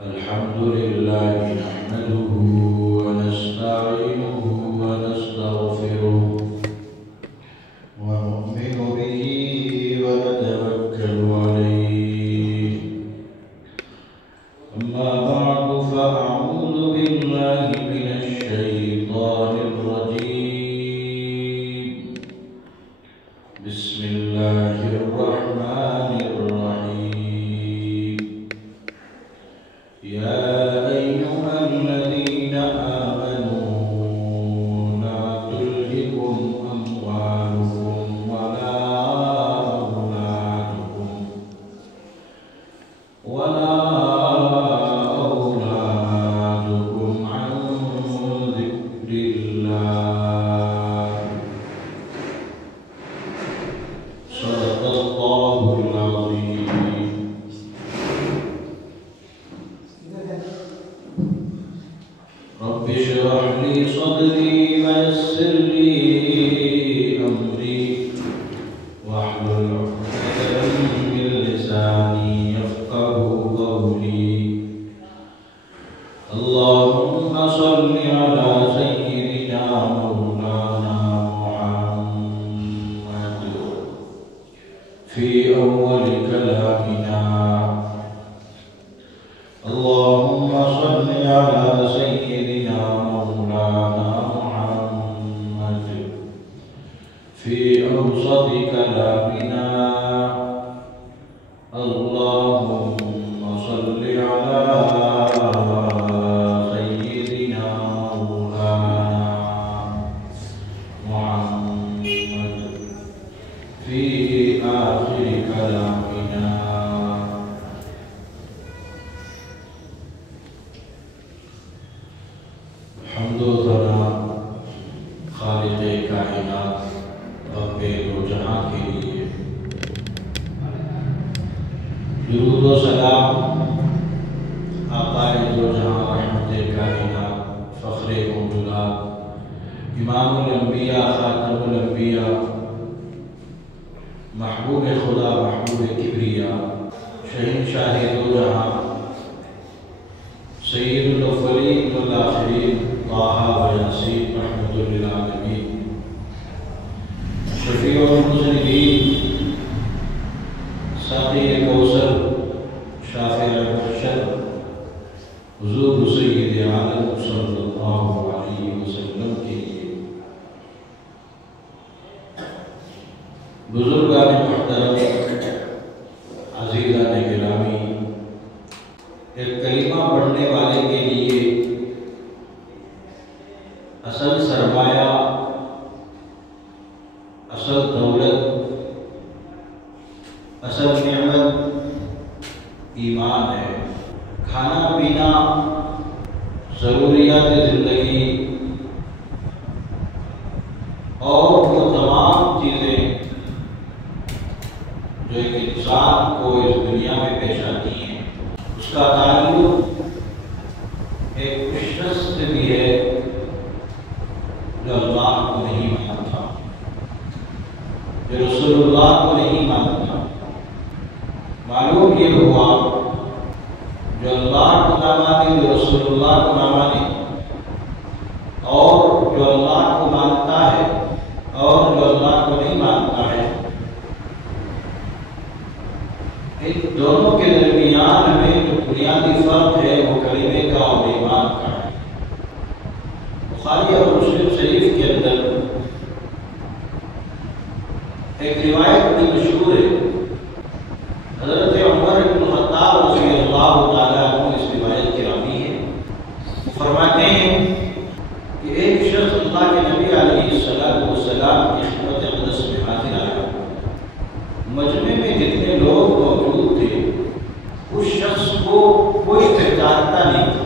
الحمد لله نحمده ونستعينه ونستغفره ونؤمن به ونتوكل عليه. أما بعد فأعوذ بالله من الشيطان الرجيم. بسم الله الرحمن الرحيم. يا أيها الذين آمنوا لا تلهكم أموالكم ولا أولادكم عن ذكر الله. صدق الله العظيم. رب اشرح لي صدري ويسر لي أمري واحلل عقدة من لساني يفقهوا قولي. اللهم صل على سيدنا مولانا محمد في أول كلامنا. اللهم صل على سيدنا مولانا محمد في أوسط كلامنا. اللهم صل على سيدنا مولانا محمد في آخر كلامنا. حمد و ثنا خالق کائنات رب دو جہاں کے لیے، درود و سلام آقا دو جہاں رحمت کائنات فخر موجودات امام الانبیاء خاتم الانبیاء محبوب خدا محبوب کبریا شہنشاہ دو جہاں سید الاولین والآخرین طٰہٰ و یاسین رحمۃ للعالمین شفیع المذنبین ساقی کوثر شافع المحشر حضور سید عالم صلی اللہ علیہ وسلم کے لیے، بزرگان محترم عزیزان گرامی، ایک کلمہ پڑھنے والے کے لیے اصل سرمایہ، اصل دولت، اصل نعمت ایمان ہے. کھانا پینا، ضروریات زندگی اور وہ تمام چیزیں جو ایک انسان کو اس دنیا میں پیش آتی ہیں، اس کا تعلق ایک شخص سے بھی ہے جو اللہ کو نہیں مانتا، جو رسول اللہ کو نہیں مانتا. معلوم یہ ہوا جو اللہ کو نہ مانے، جو رسول اللہ کو نہ مانے، اور جو اللہ کو مانتا ہے اور جو اللہ کو نہیں مانتا ہے، ان دونوں کے درمیان میں جو بنیادی فرق ہے وہ کلمے کا اور ایمان کا ہے. بخاری اور مسلم شریف کے اندر ایک روایت بڑی مشہور ہے. حضرت عمر بن الخطاب رضی اللہ تعالیٰ عنہ اس روایت کے راوی ہیں. فرماتے ہیں کہ ایک شخص اللہ کے نبی علیہ السلام کی خدمت اقدس میں حاضر آیا. مجمع میں جتنے لوگ موجود تھے اس شخص کو کوئی پہچانتا نہیں تھا،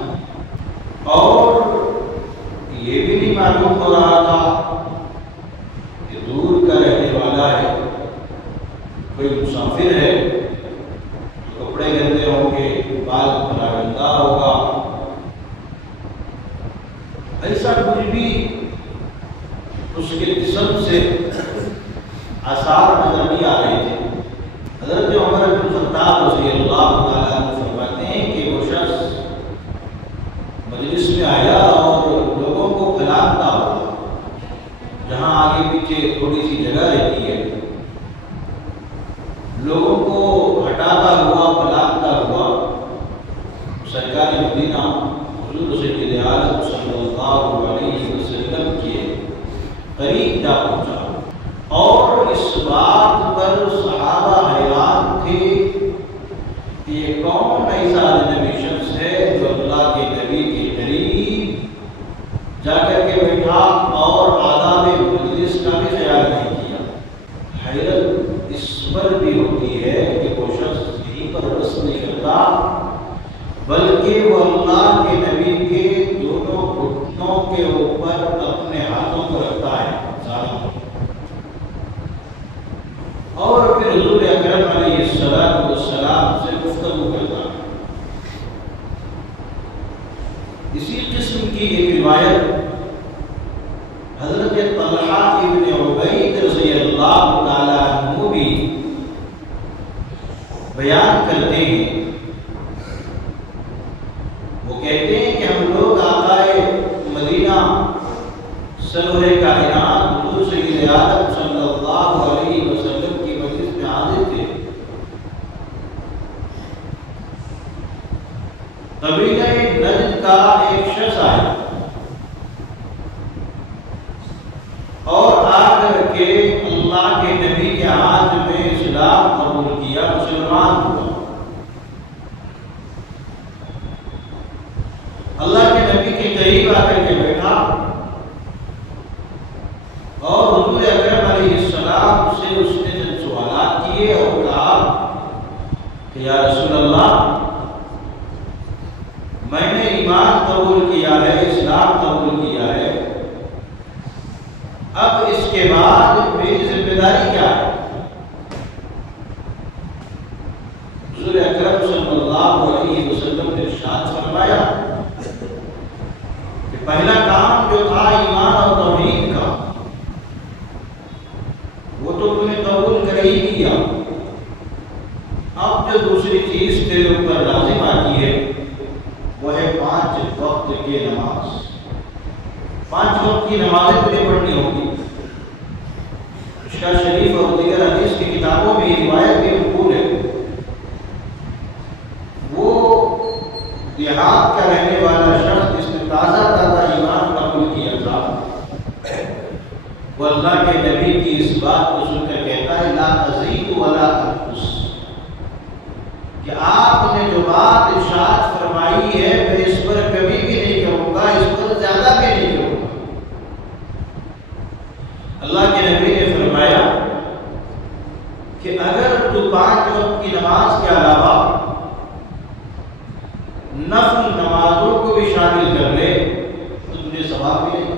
اور یہ بھی نہیں معلوم ہو رہا تھا کہ دور کا رہنے والا ہے، کوئی مسافر ہے، کپڑے گندے ہوں گے، بال گندا ہوگا، ایسا کچھ بھی اس کے جسم سے آثار نظر نہیں آ رہے تھے. حضرت عمر بن الخطاب رضی اللہ تعالیٰ عنہ فرماتے ہیں کہ وہ شخص سرکار مدینہ حضور سید عالم صلی اللہ علیہ وسلم کے قریب جا پہنچا اور اس بات پر صحابہ حیران تھے کہ یہ کون ایسا اجنبی شخص ہے جو اللہ کے نبی کے قریب جا کر کے بیٹھا اور آداب مجلس کا بھی خیال نہیں کیا۔ حیرت اس پر بھی ہوتی ہے کہ وہ شخص یہیں پر بس نہیں کرتا بلکہ وہ اللہ کے نبی کے دونوں گھٹنوں کے اوپر اپنے ہاتھوں کو رکھتا ہے اور پھر حضور اکرم علیہ السلام سے گفتگو کرتا ہے۔ اسی قسم کی ایک روایت حضرت طلحہ ابن عبید رضی اللہ تعالی عنہ بھی بیان کرتے ہیں۔ وہ کہتے ہیں کہ ہم لوگ آقا مدینہ سرور کائنات حضور سید عالم صلی اللہ علیہ وسلم کی مجلس میں حاضر تھے۔ قبیلہ نجد کا ایک شخص آیا اور آ کر کے اللہ کے نبی کے ہاتھ میں اسلام قبول کیا، مسلمان ہوا۔ اللہ کے نبی کے قریب آ کر کے بیٹھا اور حضور اکرم علیہ السلام سے اس نے جب سوالات کیے اور کہا کہ یا رسول اللہ میں نے ایمان قبول کیا ہے، اسلام قبول کیا ہے، اب اس کے بعد میری ذمہ داری کیا ہے؟ حضور اکرم صلی اللہ علیہ وسلم نے ارشاد فرمایا کہ پہلا کام جو تھا ایمان اور توحید کا وہ تو تم نے قبول کر ہی دیا، اب جو دوسری چیز تیرے اوپر لازم آتی ہے وہ ہے 5 وقت کی نماز۔ 5 وقت کی نمازیں تمہیں پڑھنی ہوگی۔ مشکوٰۃ شریف اور دیگر حدیث کی کتابوں میں یہ روایت بھی منقول ہے۔ وہ دیہات کا رہنے والا شخص جس نے تازہ ایمان قبول کیا تھا، وہ اللہ کے نبی کی اس بات کو سن کر کہتا ہے لا ازید ولا انقص، کہ آپ نے جو بات ارشاد فرمائی ہے میں اس پر کبھی بھی نہیں کروں گا، اس پر زیادہ بھی نہیں کروں گا۔ اللہ کے نبی نے فرمایا کہ اگر تو 5 وقت کی نماز کے علاوہ نفل نمازوں کو بھی شامل کر لے تو تجھے ثواب ملے گا۔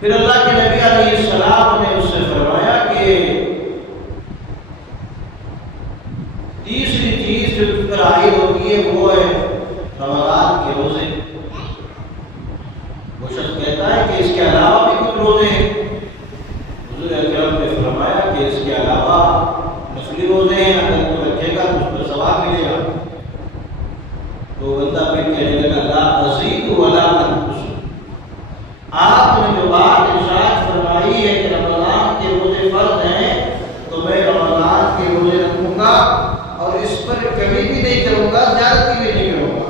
پھر اللہ کے نبی علیہ السلام نے اس سے فرمایا کہ تیسری چیز جو تجھ پر عائد ہوتی ہے وہ ہے رمضان کے روزے۔ وہ شخص کہتا ہے کہ اس کے علاوہ بھی کچھ روزے ہیں۔ حضور اکرم نے فرمایا کہ اس کے علاوہ نفلی روزے ہیں، اگر تو رکھے گا تو اس پر ثواب ملے گا۔ تو بندہ پھر کہنے لگا لا ازید ولا انقص، آپ نے جو بات ارشاد فرمائی ہے کہ رمضان کے روزے فرض ہیں تو میں رمضان کے روزے رکھوں گا اور اس پر کبھی بھی نہیں کروں گا، زیادتی بھی نہیں کروں گا۔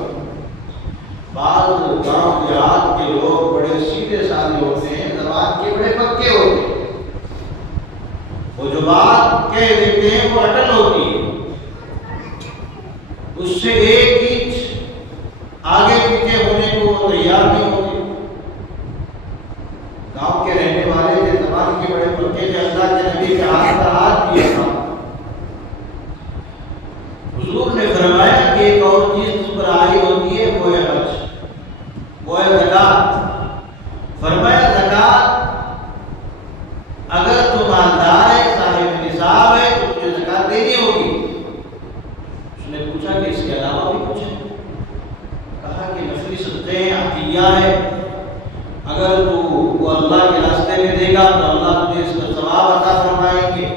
بعض گاؤں دیہات کے لوگ بڑے سیدھے سادے ہوتے ہیں، زبان کے بڑے پکے ہوتے ہیں، وہ جو بات کہہ دیتے ہیں وہ اٹل ہوتی ہے، اس سے ایک انچ آگے پیچھے ہونے کو وہ تیار نہیں ہوتے۔ گاؤں کے رہنے والے کے زبان کے بڑے پکے تھے، اللہ کے نبی کے ہاتھ پر ہاتھ دیا تھا۔ حضور نے فرمایا کہ ایک اور چیز اس پر عائد ہوتی ہے وہ ہے حج، وہ ہے زکوٰۃ۔ فرمایا زکوٰۃ اگر تو مالدار ہے، صاحب نصاب ہے تو تجھے زکوٰۃ دینی ہوگی۔ اس نے پوچھا کہ اس کے علاوہ بھی کچھ ہے؟ کہا کہ نفلی صدقے ہیں، عطیہ ہے، اگر تو وہ اللہ کے راستے میں دے گا تو اللہ تجھے اس کا ثواب عطا فرمائیں گے۔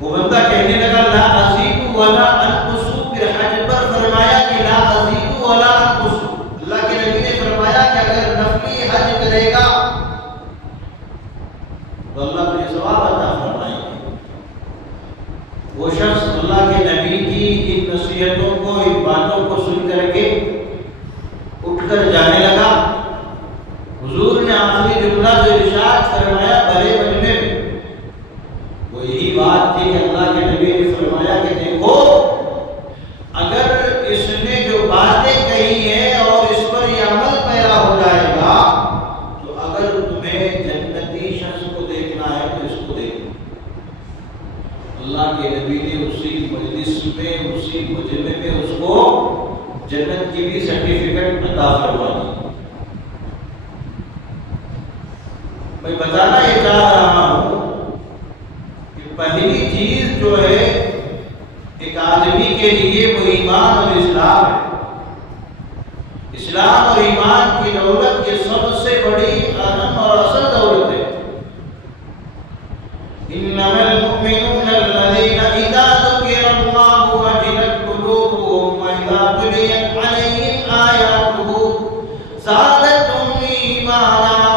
وہ بندہ کہنے لگا لا ازید ولا انقص، پھر حج پر فرمایا کہ لا ازید ولا انقص۔ اللہ کے نبی نے فرمایا کہ اگر نفلی حج کرے گا تو اللہ تجھے ثواب عطا فرمائیں گے۔ اللہ کے نبی کی ان نصیحتوں کو، ان باتوں کو سن کر کے اٹھ کر جانے لگا۔ حضور نے آخری جملہ جو ارشاد فرمایا بڑے مجمع میں، وہ یہی بات تھی کہ اللہ کے نبی نے فرمایا کہ دیکھو، اگر اس نے جو باتیں کہی ہیں اور اس پر یہ عمل پیرا ہو جائے گا، تو اگر تمہیں جنتی شخص کو دیکھنا ہے تو اس کو دیکھو۔ اللہ کے نبی نے اسی مجلس میں، اسی مجمع میں اس کو جنت کی بھی سرٹیفکیٹ عطا فرما دی۔ میں بتانا یہ چاہ رہا ہوں کہ پہلی چیز جو ہے ایک آدمی کے لیے وہ ایمان اور اسلام ہے۔ اسلام اور ایمان کی دولت یہ سب سے بڑی اہم اور اصل دولت ہے۔ انما المؤمنون الذين اذا ذكر الله وجلت قلوبهم واذا تليت عليهم آياته زادتهم ایمانا۔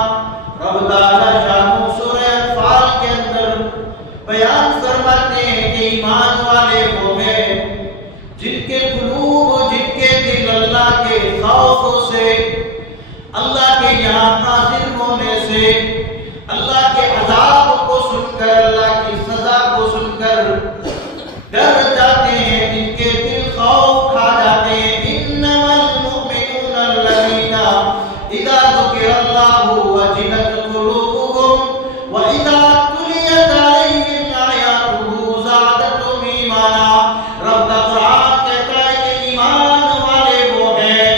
رب تعالی شان سورہ انفال کے اندر بیان فرماتے ہیں کہ ایمان والے وہ ہیں جن کے قلوب، جن کے دل اللہ کے خوف سے، اللہ کے یہاں حاضر ہونے سے، اللہ کے عذاب کو سن کر، اللہ کی سزا کو سن کر ڈر جاتے ہیں، جن کے دل خوف کھا جاتے ہیں۔ انما المؤمنون الذین اذا ذکر اللہ وجلت قلوبهم واذا تلیت علیہم آیاتہ زادتہم ایمانا۔ رب کا قرآن کہتا ہے کہ ایمان والے وہ ہیں،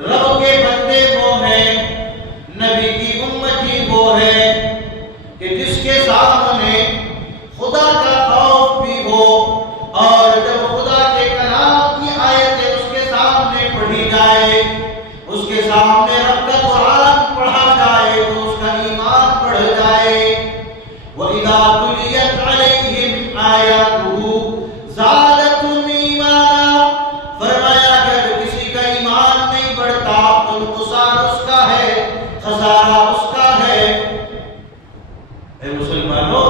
رب کے بندے وہ ہیں، نبی کی امتی وہ ہے کہ جس کے سامنے خدا کا خوف بھی ہو، اور جب خدا کے کلام کی آیتیں اس کے سامنے پڑھی جائے، اس کے سامنے رب کا قرآن پڑھا جائے تو اس کا ایمان بڑھ جائے۔ وَإِذَا تُلِيَتْ عَلَيْهِمْ آيَاتُهُ زَادَتْهُمْ ایمانا۔ فرمایا کہ اگر کسی کا ایمان نہیں بڑھتا تو نقصان اس کا ہے، خسارہ اس کا ہے۔ اے مسلمانوں،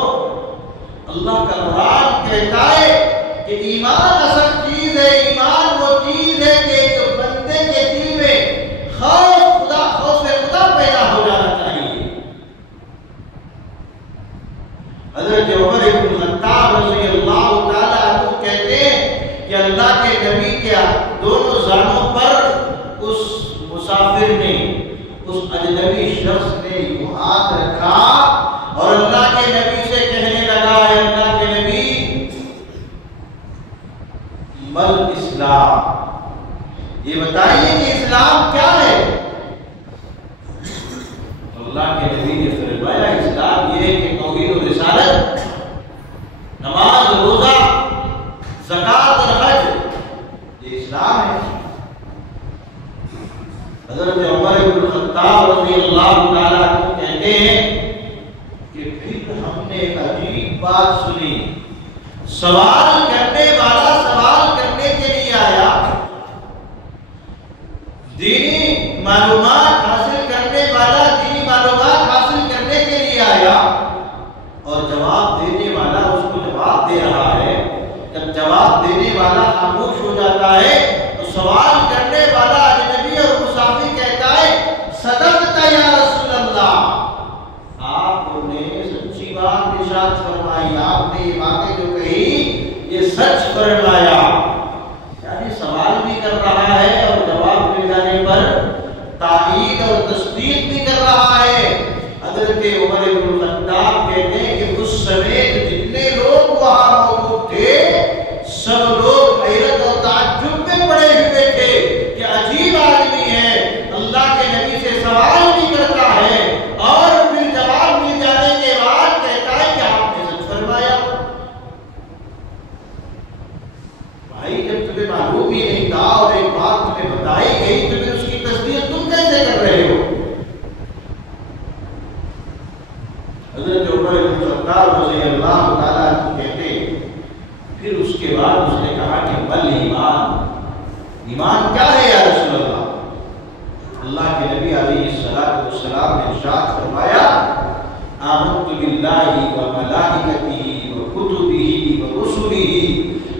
اللہ کا قرآن کہتا ہے کہ ایمان اصل چیز ہے۔ ایمان وہ چیز ہے کہ ایک بندے کے دل میں خوف خدا پیدا ہو جانا چاہیے۔ حضرت عمر بن خطاب رضی اللہ تعالیٰ عنہ کہتے ہیں کہ اللہ کے نبی کے دونوں زانوں پر اس مسافر نے، اس اجنبی شخص نے یوں ہاتھ رکھا اور اللہ کے نبی سے کہنے لگا، اے اللہ کے نبی، مل اسلام، یہ بتائیے کہ اسلام کیا ہے؟ اللہ کے نبی نے فرمایا اسلام یہ ہے کہ توحید و رسالت، نماز، روزہ، زکوٰۃ اور حج، یہ اسلام ہے۔ حضرت عمر بن خطاب رضی اللہ تعالیٰ عنہ کہتے ہیں کہ پھر ہم نے ایک عجیب بات سنی۔ سوال کرنے والا سوال کرنے کے لیے آیا، دینی معلومات حاصل کرنے والا دینی معلومات حاصل کرنے کے لیے آیا، اور جواب دینے والا اس کو جواب دے رہا ہے۔ جب جواب دینے والا خاموش ہو جاتا ہے تو سوال کرنے والا اجنبی اور مسافر کہتا ہے، صدقت یا رسول اللہ، آپ نے سچی بات ارشاد فرمائی، آپ نے یہ باتیں جو کہی یہ سچ فرمایا۔ یعنی سوال بھی کر رہا ہے اور جواب مل جانے پر تائید اور تصدیق بھی کر رہا ہے۔ حضرت عمر بن خطاب کہتے ہیں کہ اس سمیت جتنے لوگ وہاں موجود تھے سب لوگ حیرت اور تعجب میں پڑے ہوئے تھے کہ عجیب آدمی ہے، اللہ کے نبی سے سوال بھی کرتا ہے اور پھر جواب مل جانے کے بعد کہتا ہے کہ آپ نے سچ فرمایا۔ بھائی جب تمہیں معلوم ہی نہیں تھا اور ایک بات تمہیں بتائی گئی تو پھر اس کی تصدیق تم کیسے کر رہے ہو؟ حضرت عمر بن خطاب رضی اللہ تعالیٰ عنہ کہتے پھر اس کے بعد اس نے کہا کہ بل ایمان، ایمان کیا ہے یا رسول اللہ؟ اللہ کے نبی علیہ السلام نے ارشاد فرمایا، آمنت باللہ و ملائکتہ و کتبہ و رسلہ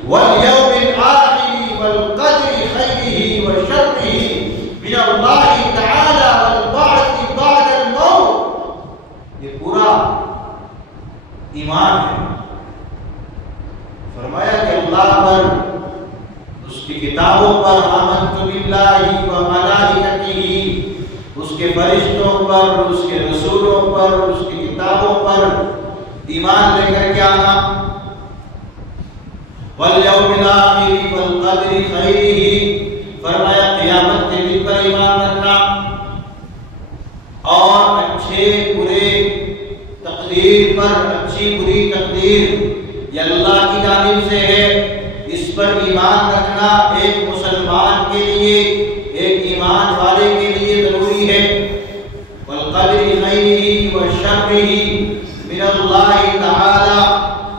واليوم الآخر والقدر خيره وشره من اللہ تعالی والبعث بعد الموت. یہ پورا ایمان ہے. فرمایا کہ اللہ پر، اس کی کتابوں پر، آمنت باللہ و ملائکتہ، اس کے فرشتوں پر، اس کے رسولوں پر، اس کی کتابوں پر ایمان لے کر کے آنا. والیوم الآخر والقدر خیرہ، فرمایا قیامت کے دن پر ایمان رکھنا، اور اچھے برے تقدیر پر، اچھی بری تقدیر یہ اللہ کی جانب سے ہے، اس پر ایمان رکھنا ایک مسلمان کے لیے، ایک ایمان والے کے لیے ضروری ہے. والقدر خیرہ وشرہ من اللہ تعالی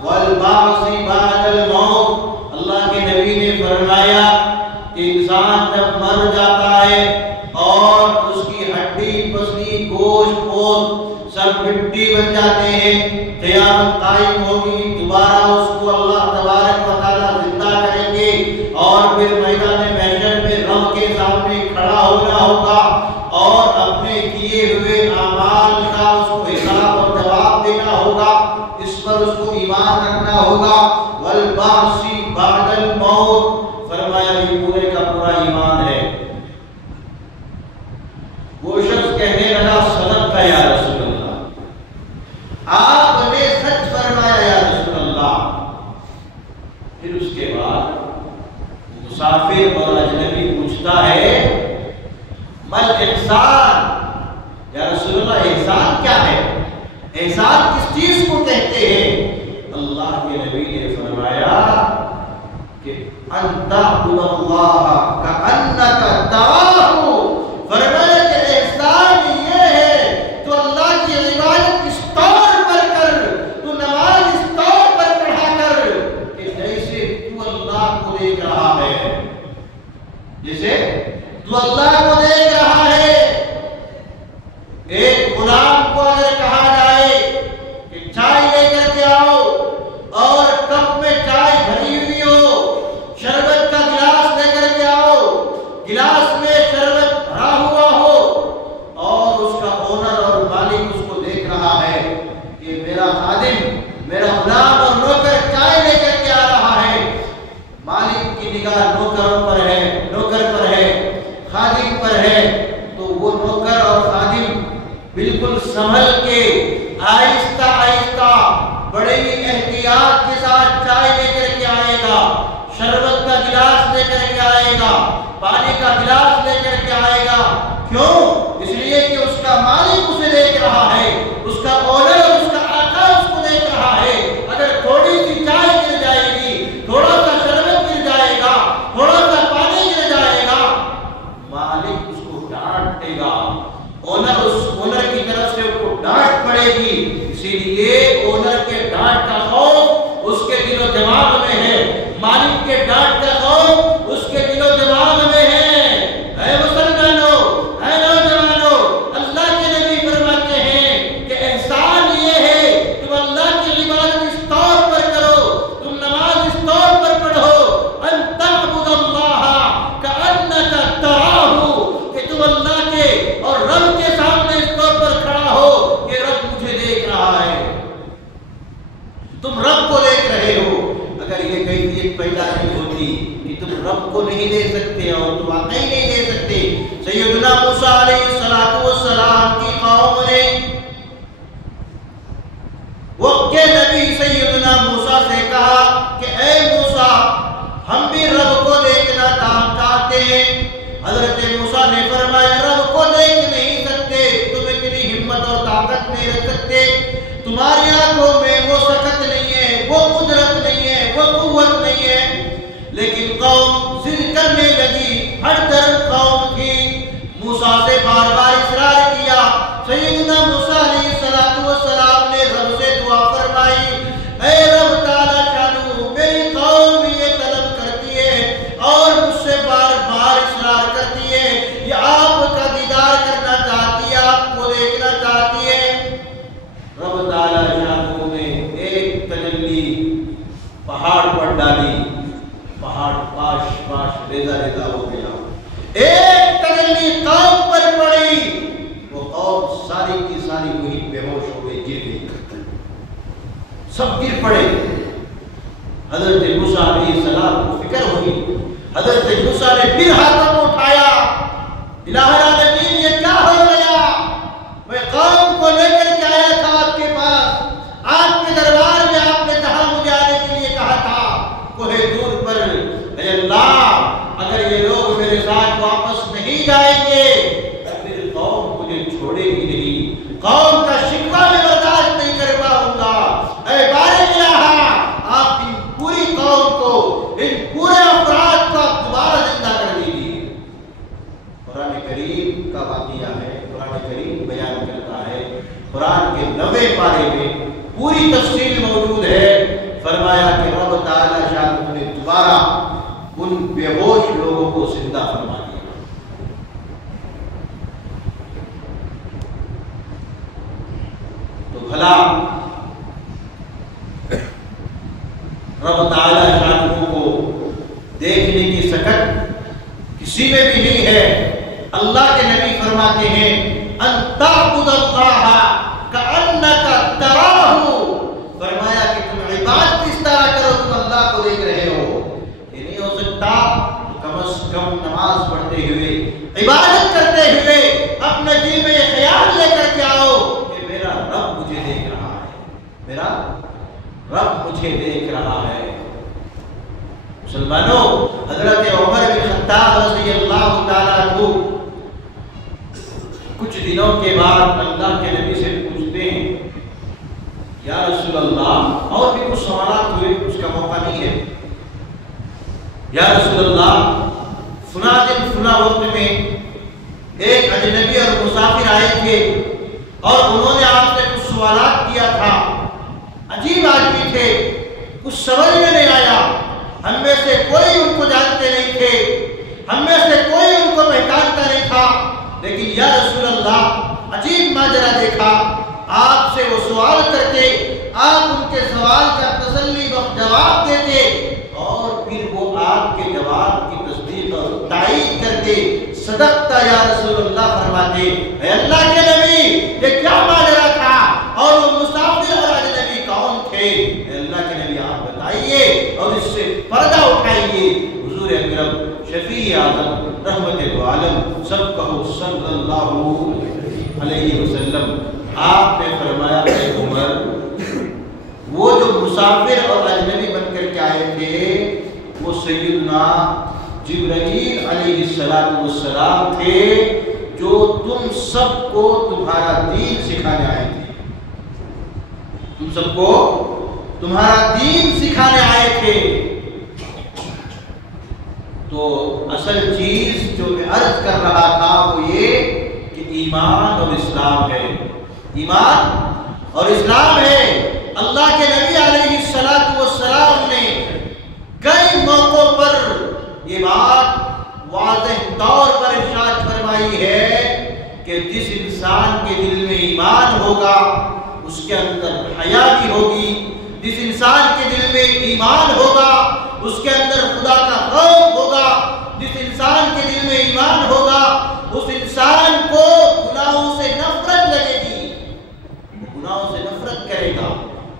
والبعث بعد الموت. اللہ کے نبی نے فرمایا کہ انسان جب مر جاتا ہے اور اس کی ہڈی پسلی گوشت پوست سب مٹی بن جاتے ہیں، قیامت قائم ہوگی، دوبارہ اس کو اللہ تبارک و تعالی زندہ کریں گے اور پھر میدان محشر میں رب کے سامنے کھڑا ہونا ہوگا اور اپنے کیے ہوئے اعمال کا اس کو حساب اور جواب دینا ہوگا. اس پر اس کو ایمان رکھنا ہوگا. والبعث بعد الموت، فرمایا یہ پورے کا پورا ایمان ہے. وہ شخص کہنے لگا صدقت یا رسول اللہ، آپ نے سچ فرمایا یا رسول اللہ. پھر اس کے بعد مسافر اور اجنبی پوچھتا ہے مل احسان، یا رسول اللہ احسان کیا ہے؟ احسان کس چیز کو کہتے ہیں؟ اللہ کے نبی نے فرمایا کہ ان تعبد اللہ کأنک تراہ. فرمایا کہ احسان یہ ہے تو اللہ کی عبادت اس طور پر کر، تو نماز اس طور پر پڑھا کر کہ جیسے تو اللہ کو دیکھ رہا ہے، جیسے تو اللہ کو دیکھ رہا ہے. ایک غلام کو اگر کہا جائے کہ چائے لے کر کے آؤ اور کپ میں چائے بھری ہوئی ہو، شربت کا گلاس لے کر کے آؤ، گلاس میں شربت بھرا ہوا ہو، اور اس کا اونر اور مالک اس کو دیکھ رہا ہے کہ میرا خادم، میرا غلام اور نوکر چائے لے کر کے آ رہا ہے. مالک کی نگاہ نوکروں پر ہے، نوکر پر ہے، خادم پر ہے، تو وہ نوکر اور خادم بالکل سنبھل کے آہستہ آہستہ بڑے ہی احتیاط کے ساتھ چائے لے کر کے آئے گا، شربت کا گلاس لے کر کے آئے گا، پانی کا گلاس لے کر کے آئے گا. کیوں؟ اس لیے کہ اس کا مالک اسے دیکھ رہا ہے، اس کا اونر اور اس کا آقا اس کو دیکھ رہا ہے. اگر تھوڑی سی چائے گر جائے گی، تھوڑا سا شربت گر جائے گا، تھوڑا سا پانی گر جائے گا، مالک اس کو ڈانٹے گا، اس اونر کی طرف سے اس کو ڈانٹ پڑے گی. اسی لیے اونر کے ڈانٹ کا خوف اس کے دل و دماغ میں ہے، مالک کے ڈانٹ کا خوف اس کے دل و دماغ میں ہے. اے مسلمانوں، اے نوجوانوں، اللہ کے نبی فرماتے ہیں کہ احسان یہ ہے تم اللہ کی عبادت اس طور پر کرو، تم نماز اس طور پر پڑھو، ان تعبد اللہ کأنک تراہ، کہ تم اللہ کے اور رب کے سامنے اس طور پر کھڑا ہو کہ رب مجھے دیکھ رہا ہے، تم رب کو دیکھ رہے ہو. اگر یہ کیفیت پیدا نہیں ہوتی کہ تم رب کو نہیں دے سکتے اور تم واقعی نہیں دے سکتے. سیدنا موسیٰ علیہ السلام کی قوم نے وقت کے نبی سیدنا موسیٰ سے کہا کہ اے موسیٰ، ہم بھی رب کو دیکھنا چاہتے ہیں. حضرت موسیٰ نے فرمایا رب کو دیکھ نہیں سکتے، تم اتنی ہمت اور طاقت نہیں رکھ سکتے، تمہاری آنکھوں میں وہ سخت نہیں ہے، وہ قدرت نہیں ہے، وہ قوت نہیں ہے. لیکن قوم ضد کرنے لگی، ہر طرف قوم تھی. موسیٰ سے بار بار اصرار کیا. سیدنا موسیٰ علیہ السلام نے رب سے دعا فرمائی، اے رب تعالیٰ شانو، میری قوم یہ طلب کرتی ہے اور مجھ سے بار بار اصرار کرتی ہے، یہ آپ کا دیدار کرنا چاہتی ہے، آپ کو دیکھنا چاہتی ہے. رب تعالیٰ شانو نے ایک تجلی پہاڑ پر سب گر پڑے. حضرت موسیٰ علیہ السلام کو فکر ہوئی. حضرت موسیٰ نے پھر ہاتھوں کو اٹھایا. الہ العالمین یہ کیا ہو گیا؟ میں قوم کو لے کر کے آیا تھا آپ کے پاس، آپ کے دربار میں آپ نے کہا مجھے آنے کے لیے کہا تھا کوہ دور پر. اے اللہ اگر یہ لوگ میرے ساتھ واپس نہیں جائیں گے پھر قوم مجھے چھوڑے گی نہیں. قوم کا شکوہ میں برداشت نہیں کر پاؤں گا. اے بارے الہ آپ ان پوری قوم کو، ان پورے افراد کو آپ دوبارہ زندہ کر دیجیے. قرآن کریم کا واقعہ ہے، قرآن کریم بیان کرتا ہے. قرآن کے 90 پارے میں پوری تفصیل موجود ہے. فرمایا کہ رب تعالی شاہ نے دوبارہ ان بے ہوش لوگوں کو زندہ فرما دیا. تو بھلا رب تعالی شاہ کو دیکھنے کی سکت کسی میں بھی نہیں ہے. اللہ کے نبی فرماتے ہیں ان تعبد اللہ کأنک تراہ. فرمایا کہ تم عبادت اس طرح کرو تم اللہ کو دیکھ رہے ہو. یہ نہیں ہو سکتا. کم از کم نماز پڑھتے ہوئے، عبادت کرتے ہوئے اپنے دل میں یہ خیال لے کر کے آؤ کہ میرا رب مجھے دیکھ رہا ہے، میرا رب مجھے دیکھ رہا ہے. مسلمانوں، حضرت عمر بن خطاب رضی اللہ تعالیٰ عنہ کچھ دنوں کے بعد اللہ کے نبی سے پوچھتے ہیں یا رسول اللہ، اور بھی کچھ سوالات ہوئے، اس کا موقع نہیں ہے. یا رسول اللہ فنا دن فنا وقت میں ایک اجنبی اور مسافر آئے تھے اور انہوں نے آپ سے کچھ سوالات کیا تھا. عجیب آدمی تھے، کچھ سمجھ میں نہیں آیا. ہم میں سے کوئی ان کو جانتے نہیں تھے، ہم میں سے کوئی ان کو پہچانتا نہیں تھا. لیکن یا رسول اللہ عجیب ماجرا دیکھا. آپ سے وہ سوال کرتے، آپ ان کے سوال کا تسلی بخش جواب دیتے اور پھر وہ آپ کے جواب کی تصدیق اور تائید کرتے. صدقتا یا رسول اللہ فرماتے اے اللہ کے نبی یہ کیا ماجرا تھا اور وہ مسافر اور اجنبی کون تھے؟ اے اللہ کے نبی آپ بتائیے اور اس سے پردہ اٹھائیے. حضور اکرم شفیع اعظم رحمت دو عالم سب کہو صلی اللہ علیہ وسلم آپ نے فرمایا اے عمر وہ جو مسافر اور اجنبی بن کر کے آئے تھے وہ سیدنا جبرائیل علیہ السلام تھے جو تم سب کو تمہارا دین سکھانے آئے تھے. تم سب کو تمہارا دین سکھانے آئے تھے. تو اصل چیز جو میں عرض کر رہا تھا وہ یہ کہ ایمان اور اسلام ہے، ایمان اور اسلام ہے. اللہ کے نبی علیہ السلام نے کئی موقعوں پر یہ بات واضح طور پر ارشاد فرمائی ہے کہ جس انسان کے دل میں ایمان ہوگا اس کے اندر حیا بھی ہوگی. جس انسان کے دل میں ایمان ہوگا اس کے اندر خدا کا خوف ہوگا. جس انسان کے دل میں ایمان ہوگا اس انسان کو گناہوں سے نفرت لگے گی، گناہوں سے نفرت کرے گا.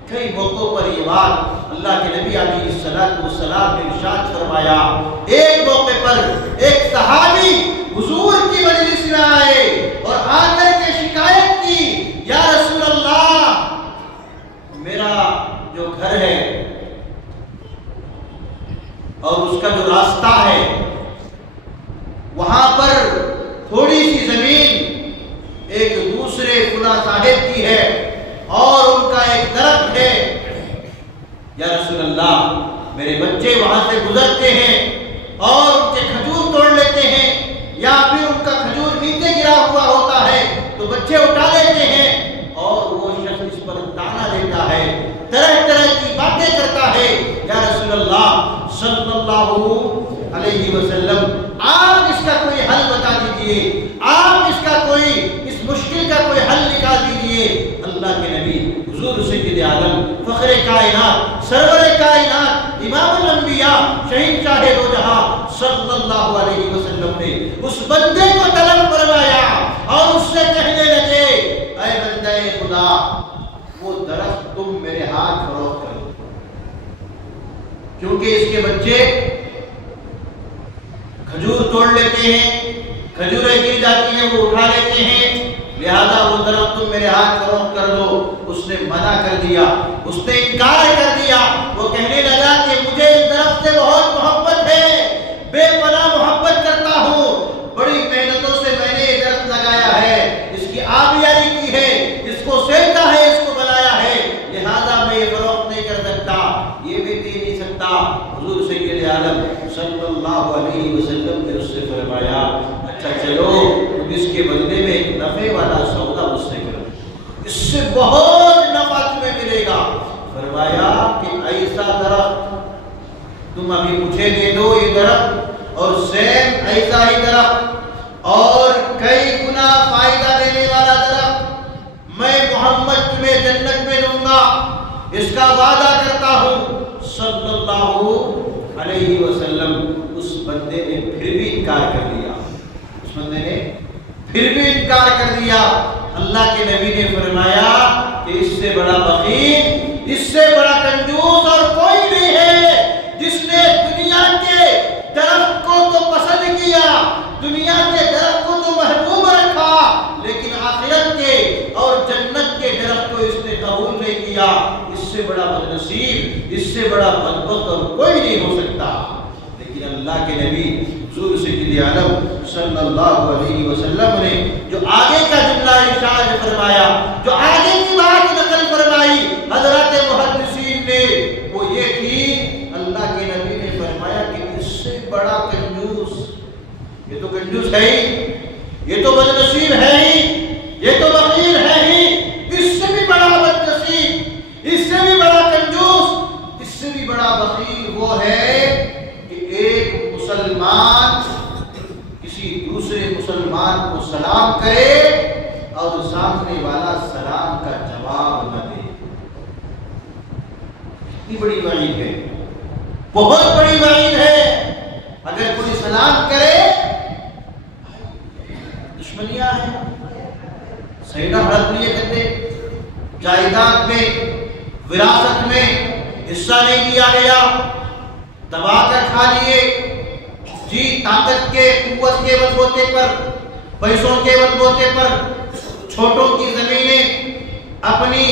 کئی موقعوں پر یہ بات اللہ کے نبی علیہ السلام نے ارشاد فرمایا. ایک موقع پر ایک صحابی حضور کی مجلس میں آئے اور آ کر کے شکایت کی یا رسول اللہ میرا جو گھر ہے اور اس کا جو راستہ ہے وہاں پر تھوڑی سی زمین ایک دوسرے فلاں صاحب کی ہے اور ان کا ایک درخت ہے. یا رسول اللہ میرے بچے وہاں سے گزرتے ہیں اور ان کے کھجور توڑ لیتے ہیں یا پھر ان کا کھجور نیچے گرا ہوا ہوتا ہے تو بچے اٹھا لیتے ہیں اور وہ شخص اس پر تانا دیتا ہے، طرح طرح کی باتیں کرتا ہے. یا رسول اللہ صلی اللہ علیہ وسلم آپ اس کا کوئی حل بتا دیجئے، آپ اس کا کوئی اس مشکل کا کوئی حل نکال دیجئے. اللہ کے نبی حضور سید عالم فخر کائنات سرور کائنات امام الانبیاء شہنشاہ دو جہاں صلی اللہ علیہ وسلم نے اس بندے کو طلب فرمایا اور اس سے کہنے لگے اے بندے خدا وہ درخت تم میرے ہاتھ فروخت کر دو، کیونکہ اس کے بچے کھجور توڑ لیتے ہیں، کھجوریں گر جاتی ہیں وہ اٹھا لیتے ہیں، لہذا وہ درخت تم میرے ہاتھ فروخت کر دو۔ اس نے منع کر دیا، اس نے انکار کر دیا۔ وہ کہنے لگا کہ مجھے اس درخت سے بہت محبت ہے، بے پناہ محبت کرتا ہوں، بڑی محنتوں سے میں نے یہ درخت لگایا ہے، اس کی آبیاری کی ہے، اس کو سینکا ہے، اس کو بنایا ہے، لہذا میں یہ فروخت نہیں کر سکتا، یہ بھی دے نہیں سکتا۔ حضور سید عالم صلی اللہ علیہ وسلم نے اس سے فرمایا اچھا چلو تم اس کے بدلے میں ایک نفع والا سودا مجھ سے کرو، اس سے بہت نفع تمہیں ملے گا۔ فرمایا کہ ایسا درخت تم ابھی مجھے دے دو یہ درخت، اور سیم ایسا ہی درخت اور کئی گنا فائدہ دینے والا درخت میں محمد تمہیں جنت میں دوں گا، اس کا وعدہ کرتا ہوں صلی اللہ علیہ وسلم۔ اس بندے نے پھر بھی انکار کر دیا، اس بندے نے پھر بھی انکار کر دیا۔ اللہ کے نبی نے فرمایا کہ اس سے بڑا بخیل، اس سے بڑا کنجوس اور کوئی نہیں ہے جس نے دنیا کے درخت کو تو پسند کیا، دنیا کے درخت کو تو محبوب رکھا، لیکن آخرت کے اور جنت کے درخت کو اس نے قبول نہیں کیا۔ اس سے بڑا بدنصیب، اس سے بڑا بدبخت اور کوئی نہیں ہو سکتا۔ لیکن اللہ کے نبی حضور سید عالم صلی اللہ علیہ وسلم نے جو آگے کا جملہ ارشاد فرمایا، جو آگے کی بات نقل فرمائی حضرات محدثین نے، وہ یہ تھی اللہ کے نبی نے فرمایا کہ اس سے بڑا کنجوس، یہ تو کنجوس ہے ہی، یہ تو بدنصیب ہے ہی، یہ تو بخیل ہے ہی، اس سے بھی بڑا بدنصیب، اس سے بھی بڑا کنجوس، اس سے بھی بڑا بخیل وہ ہے کہ ایک مسلمان کسی دوسرے مسلمان کو سلام کرے اور سامنے والا سلام کا جواب نہ دے۔ کتنی بڑی وعید ہے، بہت بڑی وعید ہے۔ اگر کوئی سلام کرے، دشمنیاں ہیں، سیدہ ہڑپ لیے کرتے، جائیداد میں وراثت میں حصہ نہیں دیا گیا، دبا کر کھا لیے، جی طاقت کے قوت کے بلبوتے پر، پیسوں کے بلبوتے پر چھوٹوں کی زمینیں اپنی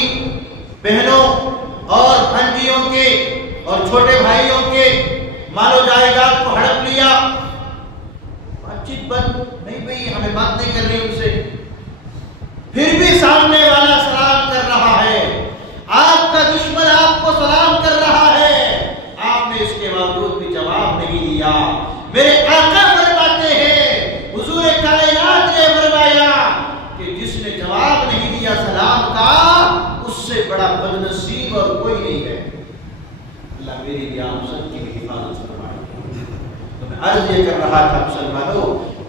بہنوں اور بھانجیوں کے اور چھوٹے بھائیوں کے مال و جائیداد کو ہڑپ لیا۔ بات چیت بند نہیں بھئی، ہمیں بات نہیں کر رہی ان سے، پھر بھی سامنے والا سلام کر رہا ہے، آپ کا دشمن آپ کو سلام کر رہا ہے، آپ نے اس کے باوجود بھی جواب نہیں دیا۔ میرے آقا فرماتے ہیں، حضور کائنات نے فرمایا کہ جس نے جواب نہیں دیا سلام کا، اس سے بڑا بدنصیب اور کوئی نہیں ہے۔ اللہ میری بھی آپ سب کی بھی حفاظت فرمائے۔ تو میں عرض یہ کر رہا تھا مسلمانوں،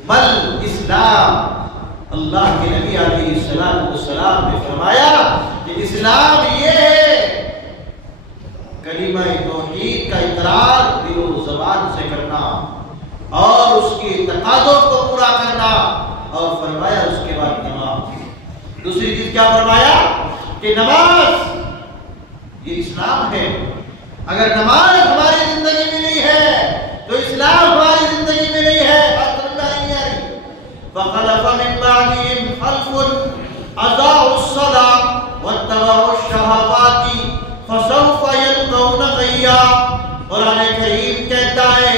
مل اسلام، اللہ کے نبی علیہ السلام نے فرمایا کہ اسلام یہ ہے کلمہ توحید کا اقرار دل و زبان سے کرنا اور اس کے تقاضوں کو پورا کرنا، اور فرمایا اس کے بعد نماز۔ دوسری چیز کیا فرمایا کہ نماز یہ اسلام ہے۔ اگر نماز ہماری زندگی میں نہیں ہے تو اسلام ہماری زندگی میں نہیں ہے۔ فَخَلَفَ مِن بَعْدِهِمْ خَلْفٌ أَضَاعُوا الصَّلَاةَ وَاتَّبَعُوا الشَّهَوَاتِ فَسَوْفَ يَلْقَوْنَ غَيًّا۔ قرآن کریم کہتا ہے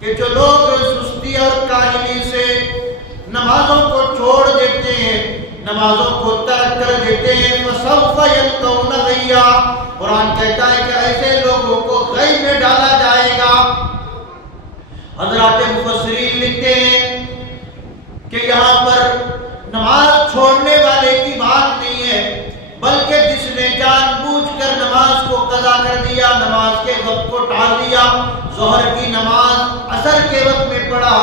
کہ جو لوگ سستی اور کاہلی سے نمازوں کو چھوڑ دیتے ہیں، نمازوں کو ترک کر دیتے ہیں، فَسَوْفَ يَلْقَوْنَ غَيًّا، قرآن کہتا ہے کہ ایسے لوگوں کو غی میں ڈالا جائے گا۔ حضرات مفسرین لکھتے ہیں کہ یہاں پر نماز چھوڑنے والے کی بات نہیں ہے، بلکہ جس نے جان بوجھ کر نماز کو قضا کر دیا، نماز کے وقت کو ٹال دیا، ظہر کی نماز عصر کے وقت میں پڑھا،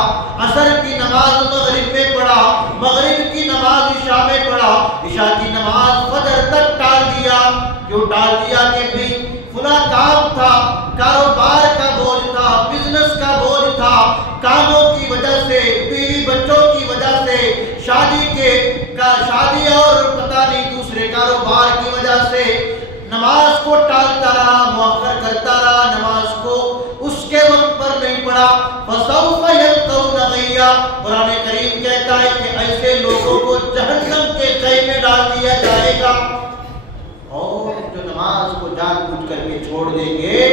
عصر کی نماز مغرب میں پڑھا، مغرب کی نماز عشاء میں پڑھا، عشاء کی نماز فجر تک ٹال دیا۔ کیوں ٹال دیا؟ کہ بھئی فلاں کام تھا، کاروبار کا بوجھ تھا، بزنس کا بوجھ تھا، کاموں کی وجہ سے، بیوی بچوں کی وجہ سے، شادی اور پتہ نہیں دوسرے کاروبار کی وجہ سے دیا. قرآن کریم کہتا ہے کہ ایسے لوگوں کو جہنم کے قید میں ڈال دیا جائے گا. اور جو نماز کو جان بوجھ کر کے چھوڑ دیں گے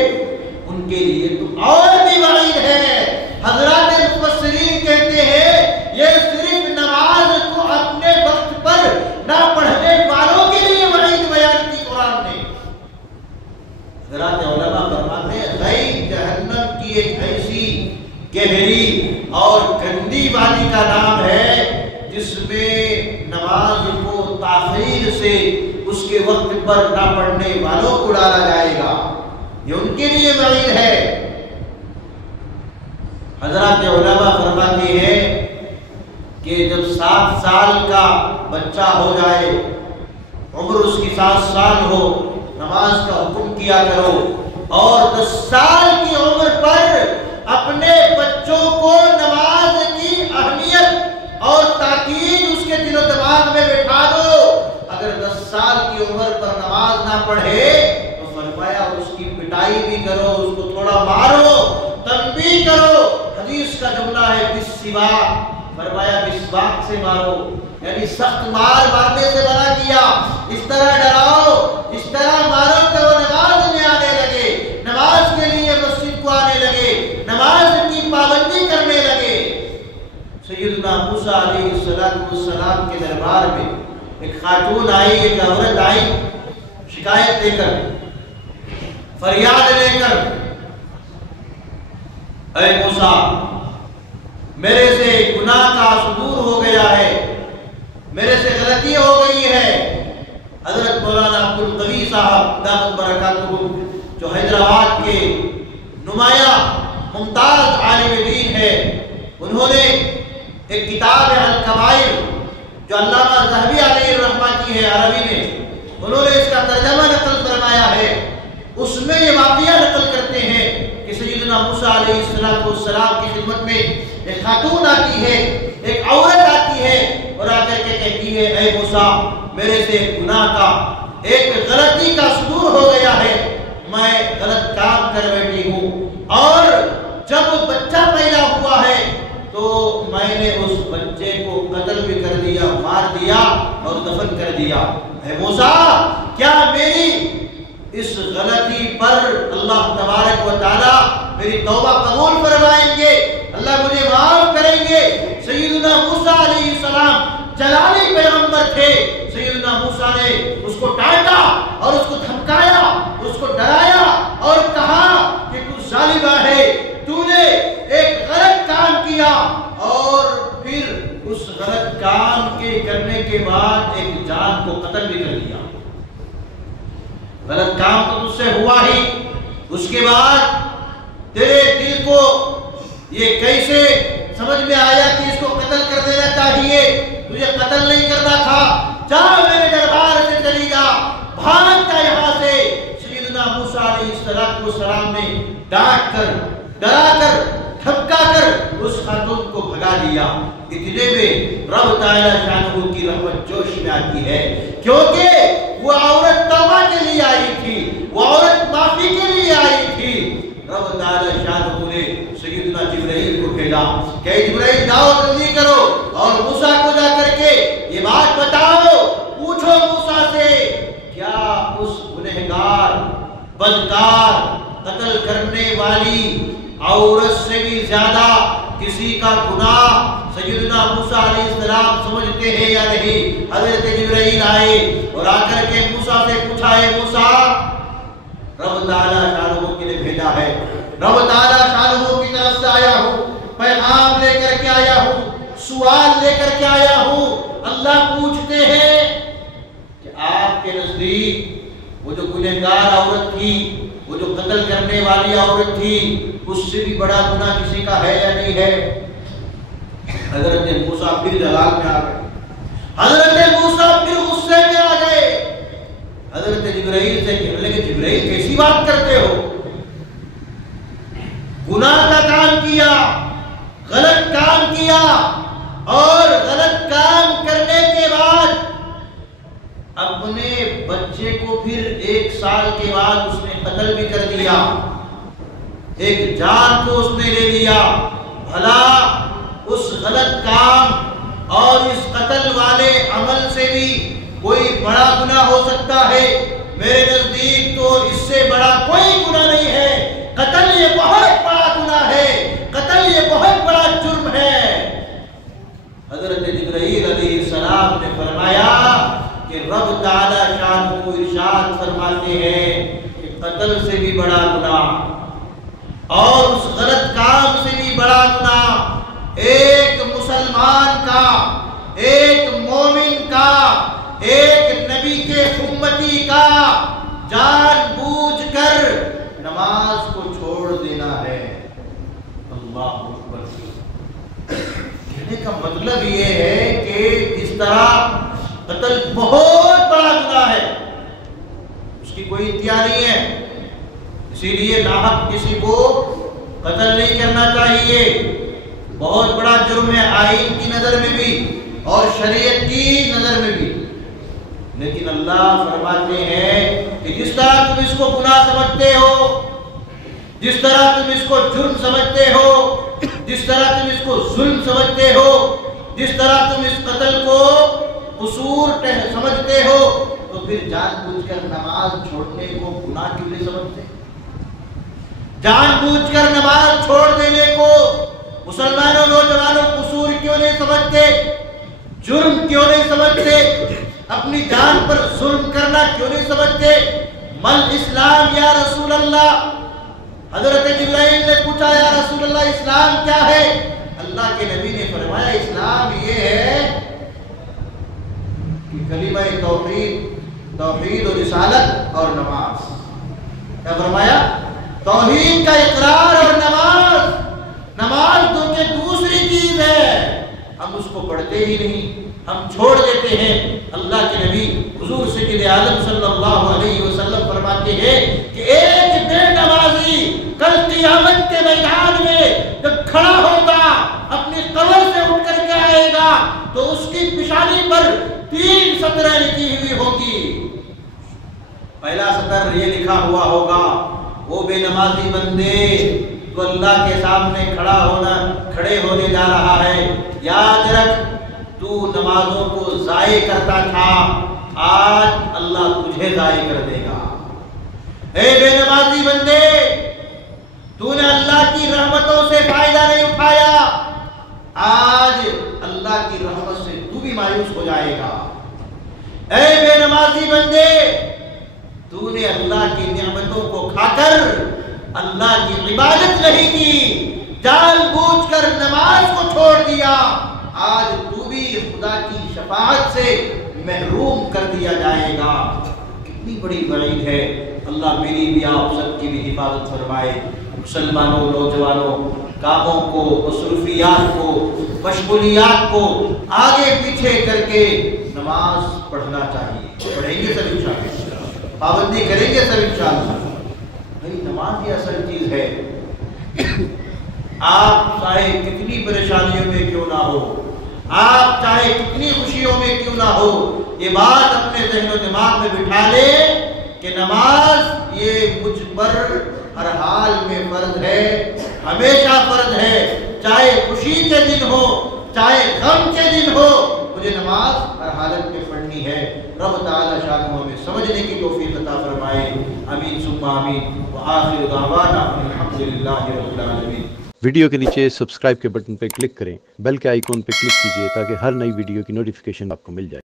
ان کے لیے تو اور بھی وعید ہے. حضرات مفسرین کہتے ہیں یہ صرف نماز کو اپنے وقت پر نہ پڑھنے والوں کے لیے وعید بیان کی قرآن نے. حضرات علماء فرماتے ہیں غیب جہنم کی ایک ایسی گہری اور گندی وادی کا نام ہے جس میں نماز کو تاخیر سے اس کے وقت پر نہ پڑھنے والوں کو ڈالا جائے گا. یہ ان کے لیے وعید ہے. حضرات علماء فرماتے ہیں کہ جب 7 سال کا بچہ ہو جائے, عمر اس کی 7 سال ہو, نماز کا حکم کیا کرو, اور 10 سال کی عمر پر اپنے بچوں کو نماز کی اہمیت اور تاکید اس کے دل و دماغ میں بٹھا دو. اگر 10 سال کی عمر پر نماز نہ پڑھے تو فرمایا اس کی پٹائی بھی کرو, اس کو تھوڑا مارو, تنبیہ کرو. حدیث کا جملہ ہے بالسواک, فرمایا مسواک سے مارو, یعنی سخت مار مارنے سے منع کیا. اس طرح ڈراؤ, اس طرح مارو کہ وہ نماز میں آنے لگے, نماز کے لیے مسجد کو آنے لگے, نماز کی پابندی کرنے لگے. سیدنا موسیٰ علیہ السلام کے دربار میں ایک خاتون آئی, ایک عورت آئی شکایت لے کر, فریاد لے کر, اے موسیٰ میرے سے گناہ کا صدور ہو گیا ہے, میرے سے غلطی ہو گئی ہے. حضرت مولانا عبدالقوی صاحب دامت برکاتہ جو حیدرآباد کے نمایاں ممتاز عالم دین ہے, انہوں نے ایک کتاب ہے الکبائر جو علامہ ذہبی علیہ الرحمہ کی ہے عربی میں, انہوں نے اس کا ترجمہ نقل فرمایا ہے. اس میں یہ واقعہ نقل کرتے ہیں کہ سیدنا موسیٰ علیہ السلام کی خدمت میں ایک خاتون آتی ہے, ایک عورت آتی ہے اور آ کر کے کہتی ہے اے موسیٰ میرے سے گناہ کا ایک غلطی کا صدور ہو گیا ہے, میں غلط کام کر بیٹھی ہوں, اور جب بچہ پیدا ہوا ہے تو میں نے اس بچے کو قتل بھی کر دیا, مار دیا اور دفن کر دیا. اے موسیٰ کیا میری اس غلطی پر اللہ تبارک و تعالی میری توبہ قبول فرمائیں گے, اللہ مجھے معاف کریں گے؟ سیدنا موسیٰ علیہ السلام جلالی پیغمبر تھے. سیدنا موسیٰ نے اس کو ڈانٹا اور اس کو دھمکایا, اس کو ڈرایا اور کہا کہ تو ظالمہ ہے, تو نے ایک غلط کام کیا اور پھر اس غلط کام کے کرنے کے بعد ایک جان کو قتل بھی کر دیا. غلط کام تو تجھ سے ہوا ہی, اس کے بعد تیرے دل کو یہ کیسے سمجھ میں آیا کہ اس کو قتل کر دینا چاہیے؟ تجھے قتل نہیں کرنا تھا, جا میرے دربار سے چلی جا, بھاگ جا یہاں سے. سیدنا موسیٰ علیہ السلام نے ڈانٹ کر, ڈرا کر, دھمکا کر اس خاتون کو بھگا دیا. اتنے میں رب تعالی شانہ کی رحمت جوش میں آتی ہے, کیونکہ وہ عورت توبہ کے لیے آئی تھی, وہ عورت معافی کے لیے آئی تھی. رب تعالی شانہ نے سیدنا جبرائیل کو بھیجا کہ جبرائیل جاؤ جلدی کرو اور موسیٰ کو جا کر کے یہ بات بتاؤ, پوچھو موسیٰ سے کیا اس گنہگار, بدکار, قتل کرنے والی عورت سے بھی زیادہ کسی کا گناہ سیدنا موسیٰ علیہ السلام سمجھتے ہیں یا نہیں؟ حضرت جبرائیل آئے اور آ کر کے موسیٰ سے پوچھا ہے موسیٰ رب تعالیٰ شانہ کے لیے بھیجا ہے, رب تعالیٰ شانہ کی طرف سے آیا ہوں, پیغام لے کر کے آیا ہوں, سوال لے کر کے آیا ہوں. اللہ پوچھتے ہیں کہ آپ کے نزدیک وہ جو گنہگار عورت تھی, وہ جو قتل کرنے والی عورت تھی, اس سے بھی بڑا گناہ کسی کا ہے یا نہیں ہے؟ حضرت موسیٰ پھر جلال میں آ گئے, حضرت موسیٰ پھر غصے میں آ گئے. حضرت جبرائیل سے کہنے لگے جبرائیل کیسی بات کرتے ہو, گناہ کا کام کیا, غلط کام کیا, اور غلط کام کرنے کے بعد اپنے بچے کو پھر 1 سال کے بعد اس نے قتل بھی کر دیا, ایک جان کو اس نے لے لیا. بھلا اس غلط کام اور اس قتل والے عمل سے بھی کوئی بڑا گناہ ہو سکتا ہے؟ میرے نزدیک تو اس سے بڑا کوئی گناہ نہیں ہے۔ قتل یہ بہت بڑا گناہ ہے، قتل یہ بہت بڑا جرم ہے۔ حضرت جبرائیل علیہ السلام نے فرمایا کہ رب تعالی شان کو ارشاد فرماتے ہیں کہ قتل سے بھی بڑا گناہ اور اس غلط کام سے بھی بڑا گناہ ایک مسلمان کا، ایک مومن کا، ایک نبی کے امتی کا جان بوجھ کر نماز کو چھوڑ دینا ہے۔ اللہ اکبر۔ کہنے کا مطلب یہ ہے کہ جس طرح قتل بہت بڑا گناہ ہے، اس کی کوئی انتہا نہیں ہے، اسی لیے ناحق کسی کو قتل نہیں کرنا چاہیے۔ بہت بڑا جرم ہے آئین کی نظر میں بھی اور شریعت کی نظر میں بھی، لیکن اللہ فرماتے ہیں کہ جس طرح تم اس کو گناہ سمجھتے ہو، جس طرح تم اس کو جرم سمجھتے ہو، جس طرح تم اس کو ظلم سمجھتے ہو، جس طرح تم اس قتل کو قصور سمجھتے ہو، تو پھر جان بوجھ کر نماز چھوڑنے کو گناہ کیوں نہیں سمجھتے؟ جان بوجھ کر نماز چھوڑ دینے کو مسلمانوں نوجوانوں قصور کیوں نہیں سمجھتے؟ جرم کیوں نہیں سمجھتے؟ اپنی جان پر ظلم کرنا کیوں نہیں سمجھتے؟ مل اسلام یا رسول اللہ؟ حضرت جبرائیل نے پوچھا یا رسول اللہ اسلام کیا ہے؟ اللہ کے نبی نے فرمایا اسلام یہ ہے کہ کلمہ توحید و رسالت اور نماز۔ کیا فرمایا؟ توحید کا اقرار اور نماز۔ نماز تو کہ دوسری چیز ہے، ہم اس کو پڑھتے ہی نہیں، ہم چھوڑ دیتے ہیں۔ اللہ کے نبی حضور سید عالم صلی اللہ علیہ وسلم فرماتے ہیں کہ ایک بے نمازی کل قیامت کے میدان میں جب کھڑا ہوگا، اپنی قبر سے اٹھ کر کے آئے گا تو اس کی پیشانی پر 3 سطریں لکھی ہوئی ہوگی۔ پہلا سطر یہ لکھا ہوا ہوگا وہ بے نمازی بندے تو اللہ کے سامنے کھڑے ہونے جا رہا ہے، یاد رکھ تو نمازوں کو ضائع کرتا تھا، آج اللہ تجھے ضائع کر دے گا۔ اے بے نمازی بندے، تو نے اللہ کی رحمتوں سے فائدہ نہیں اٹھایا، آج اللہ کی رحمت سے تو بھی مایوس ہو جائے گا۔ اے بے نمازی بندے، تو نے اللہ کی نعمتوں کو کھا کر اللہ کی عبادت نہیں کی، جان بوجھ کر نماز کو چھوڑ دیا، آج تو بھی خدا کی شفاعت سے محروم کر دیا جائے گا۔ کتنی بڑی وعید ہے۔ اللہ میری بھی آپ سب کی بھی حفاظت فرمائے۔ مسلمانوں نوجوانوں کاموں کو، مصروفیات کو، مشغولیات کو آگے پیچھے کر کے نماز پڑھنا چاہیے۔ پڑھیں گے سب انشاءاللہ، پابندی کریں گے سب انشاءاللہ۔ بھائی نماز یہ اصل چیز ہے۔ آپ چاہے کتنی پریشانیوں میں کیوں نہ ہو، آپ چاہے کتنی خوشیوں میں کیوں نہ ہو، یہ بات اپنے ذہن و دماغ میں بٹھا لے کہ نماز یہ مجھ پر ہر حال میں فرض ہے، ہمیشہ فرض ہے، چاہے خوشی کے دن ہو چاہے غم کے دن ہو، مجھے نماز ہر حالت میں پڑھنی ہے۔ رب تعالی شاہ ہمیں سمجھنے کی توفیق عطا فرمائے، آمین ثم آمین، وآخر دعوانا الحمدللہ رب العالمین۔ ویڈیو کے نیچے سبسکرائب کے بٹن پہ کلک کریں، بیل کے آئیکن پہ کلک کیجئے تاکہ ہر نئی ویڈیو کی نوٹیفیکیشن آپ کو مل جائے۔